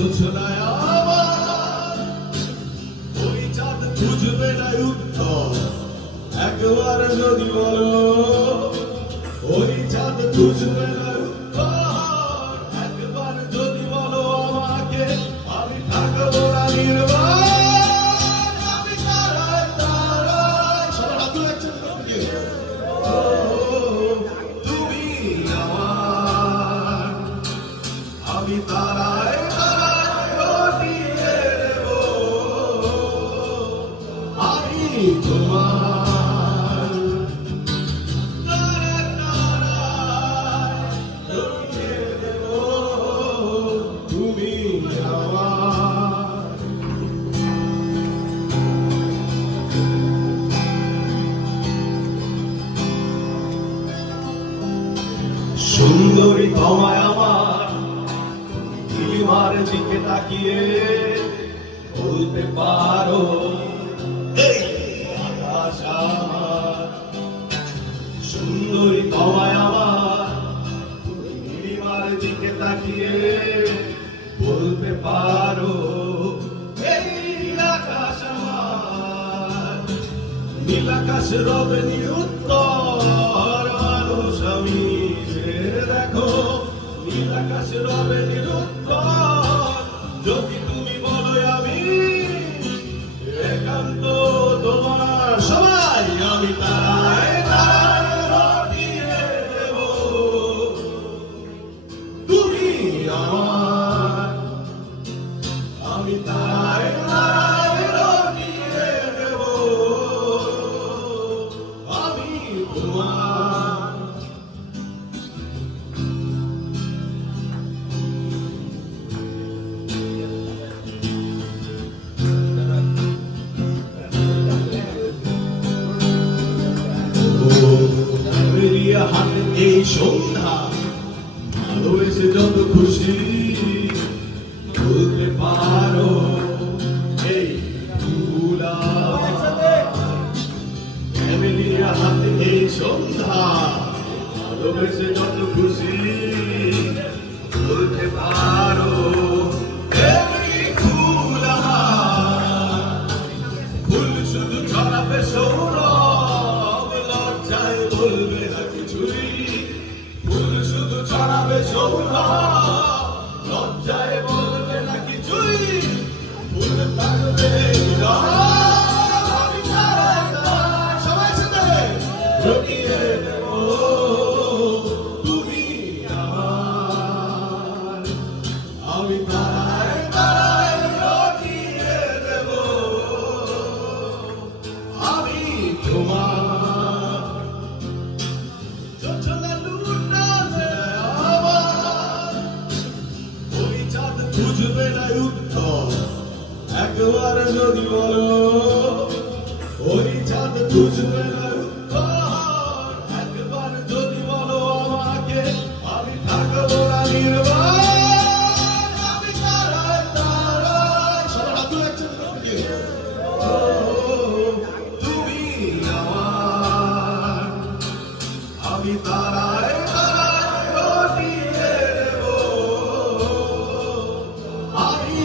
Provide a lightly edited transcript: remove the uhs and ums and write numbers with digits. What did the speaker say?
জোছনায় আমার ওই চাঁদ খুঁজবে না উত্তর একবার যদি বলো ওই চাঁদ খুঁজবে না উত্তর একবার যদি বলো আমাকে আমি থাকবো না নির্বাণ আমি তারায় তারায় সবার হাত তুলে একসাথে করতে দিও। তুমি আমার আমি তারায় তারায় রটিয়ে দেব আমি তোমার তারায় তারায় রটিয়ে দেব তুমি আমার। সুন্দরী তোমায় আমার নীলিমার দিকে তাকিয়ে বলতে পারো এই আকাশ আমার। সুন্দরী তোমায় আমার নীলিমার দিকে তাকিয়ে বলতে পারো এই আকাশ আমার। নীল আকাশ রবে নিরুত্তর মানুষ আমি সে দেখো নীল আকাশ রবে নিরুত্তর যদি তুমি বলো আমি একান্ত তোমার সবাই আমি তারায় তারায় রটিয়ে দেব তুমি আমার আমি তারায় তারায় রটিয়ে দেব আমি তোমার। হাতে এই সন্ধ্যা ভালোবেসে যত খুশি বলতে পারো এই ফুলা ফ্যামিলিয়া হাতে এই সন্ধ্যা ভালোবেসে যত খুশি বলতে পারো এই ফুলা ফুল শুধু ছড়াবে সৌরভ লজ্জায় বলবে না কিছুই ফুল শুধু ছড়াবে সৌরভ লজ্জায় বলবে না কিছুই ফুল থাকবে আমি তারায় তারায় সবাই সাথে রটিয়ে দেব তুমি আমার আমি তারায় তারায় রটিয়ে দেব আমি তোমার। জোছনা লুটাবে আমার ওই চাঁদ খুঁজবে না উত্তর একবার যদি বলো ওই চাঁদ খুঁজবে না উত্তর একবার যদি বলো আমাকে আমি থাকবো না নির্বাণ আমি তারায় তারায় সবার হাত তুলে একসাথে করতে দিও। তুমি আমার আমি তারায় তারায় রটিয়ে দেব আমি